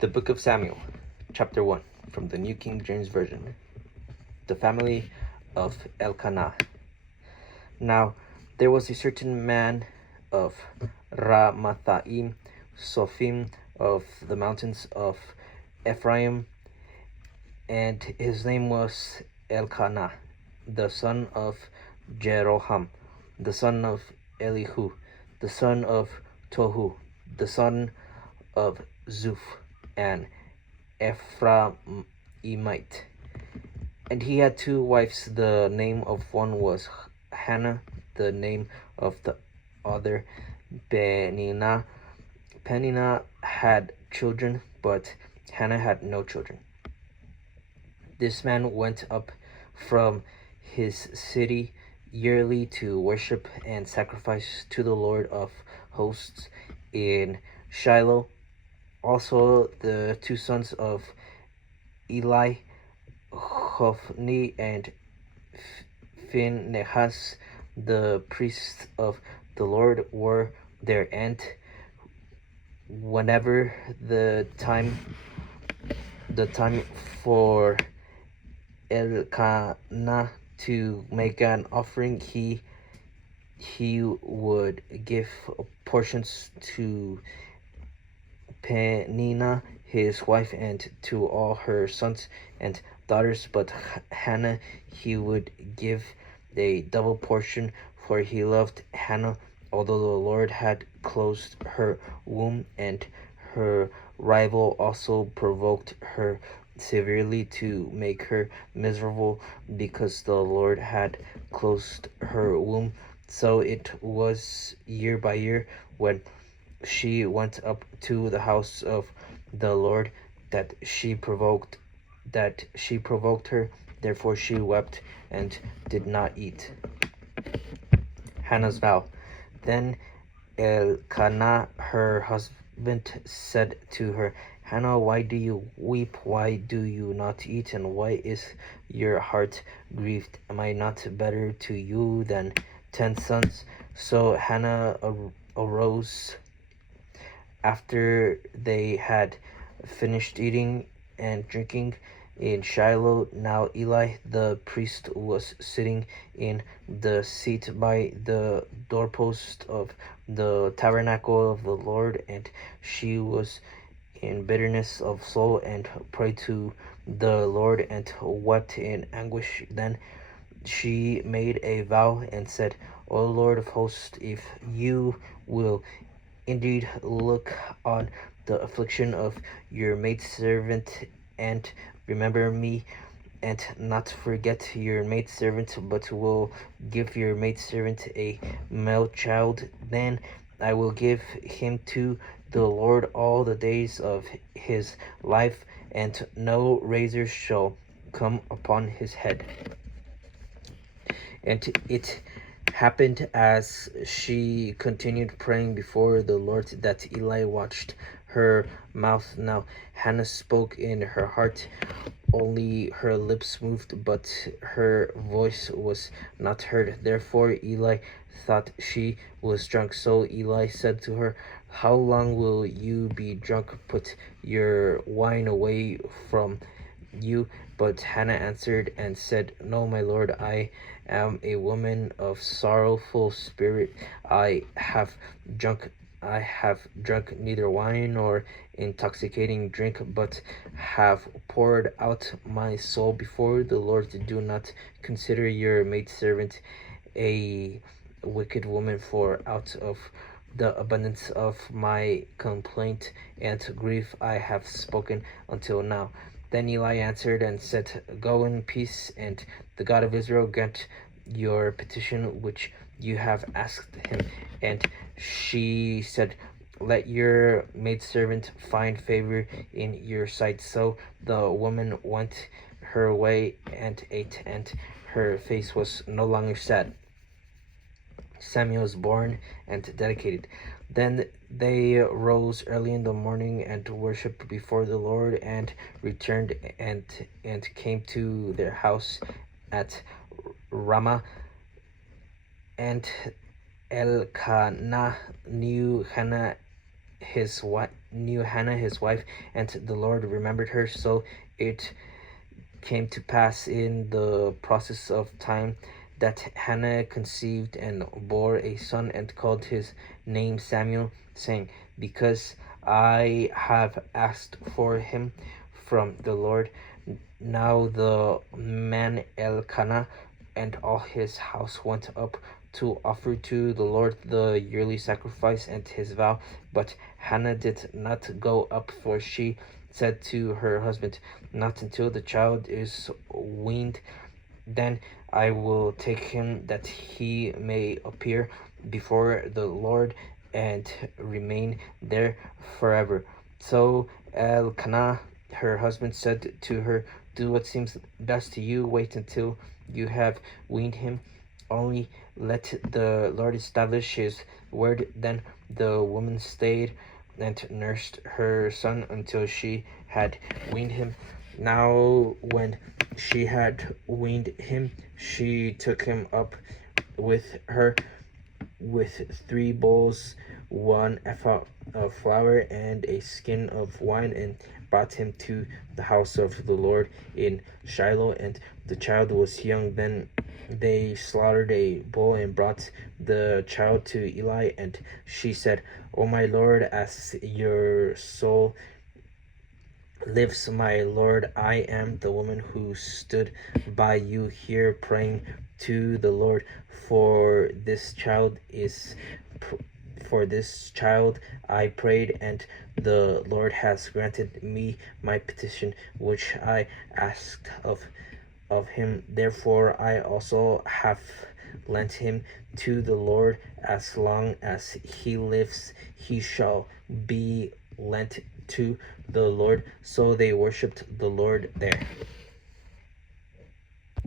The Book of Samuel, Chapter 1, from the New King James Version. The family of Elkanah. Now there was a certain man of Ramathaim, Sophim, of the mountains of Ephraim, and his name was Elkanah, the son of Jeroham, the son of Elihu, the son of Tohu, the son of Zuph, an Ephraimite. And he had two wives. The name of one was Hannah, the name of the other Peninnah. Peninnah had children, but Hannah had no children. This man went up from his city yearly to worship and sacrifice to the Lord of hosts in Shiloh. Also the two sons of Eli, Hophni and Phinehas, the priests of the Lord, were there, and whenever the time for Elkanah to make an offering, he would give portions to Peninnah his wife and to all her sons and daughters, but Hannah he would give a double portion, for he loved Hannah, although the Lord had closed her womb, and her rival also provoked her severely to make her miserable, because the Lord had closed her womb. So it was year by year, when she went up to the house of the Lord, that she provoked her. Therefore she wept and did not eat. Hannah's vow. Then Elkanah, her husband, said to her, Hannah, why do you weep? Why do you not eat? And why is your heart grieved? Am I not better to you than 10 sons? So Hannah arose after they had finished eating and drinking in Shiloh. Now Eli the priest was sitting in the seat by the doorpost of the tabernacle of the Lord, and she was in bitterness of soul and prayed to the Lord and wept in anguish. Then she made a vow and said, O Lord of hosts, if you will indeed look on the affliction of your maidservant and remember me, and not forget your maidservant, but will give your maidservant a male child, then I will give him to the Lord all the days of his life, and no razor shall come upon his head. And it happened as she continued praying before the Lord that Eli watched her mouth. Now Hannah spoke in her heart, only her lips moved, but her voice was not heard. Therefore Eli thought she was drunk. So Eli said to her, How long will you be drunk? Put your wine away from you. But Hannah answered and said, No, my Lord, I am a woman of sorrowful spirit. I have drunk neither wine nor intoxicating drink, but have poured out my soul before the Lord. Do not consider your maidservant a wicked woman, for out of the abundance of my complaint and grief I have spoken until now. Then Eli answered and said, Go in peace, and the God of Israel grant your petition which you have asked him. And she said, Let your maidservant find favor in your sight. So the woman went her way and ate, and her face was no longer sad. Samuel was born and dedicated. Then they rose early in the morning and worshipped before the Lord, and returned and came to their house at Ramah. And Elkanah knew Hannah his knew Hannah his wife, and the Lord remembered her. So it came to pass in the process of time that Hannah conceived and bore a son and called his name Samuel, saying, because I have asked for him from the Lord. Now the man Elkanah and all his house went up to offer to the Lord the yearly sacrifice and his vow. But Hannah did not go up, for she said to her husband, not until the child is weaned, then I will take him, that he may appear before the Lord and remain there forever. So Elkanah, her husband, said to her, do what seems best to you. Wait until you have weaned him. Only let the Lord establish his word. Then the woman stayed and nursed her son until she had weaned him. Now when she had weaned him, she took him up with her with 3 bowls, 1 ephah of flour, and a skin of wine, and brought him to the house of the Lord in Shiloh. And the child was young. Then they slaughtered a bull and brought the child to Eli. And she said, O my Lord, as your soul lives, my Lord, I am the woman who stood by you here praying to the Lord for this child. For this child I prayed, and the Lord has granted me my petition which I asked of him. Therefore I also have lent him to the Lord. As long as he lives, he shall be lent to the Lord. So they worshipped the Lord there.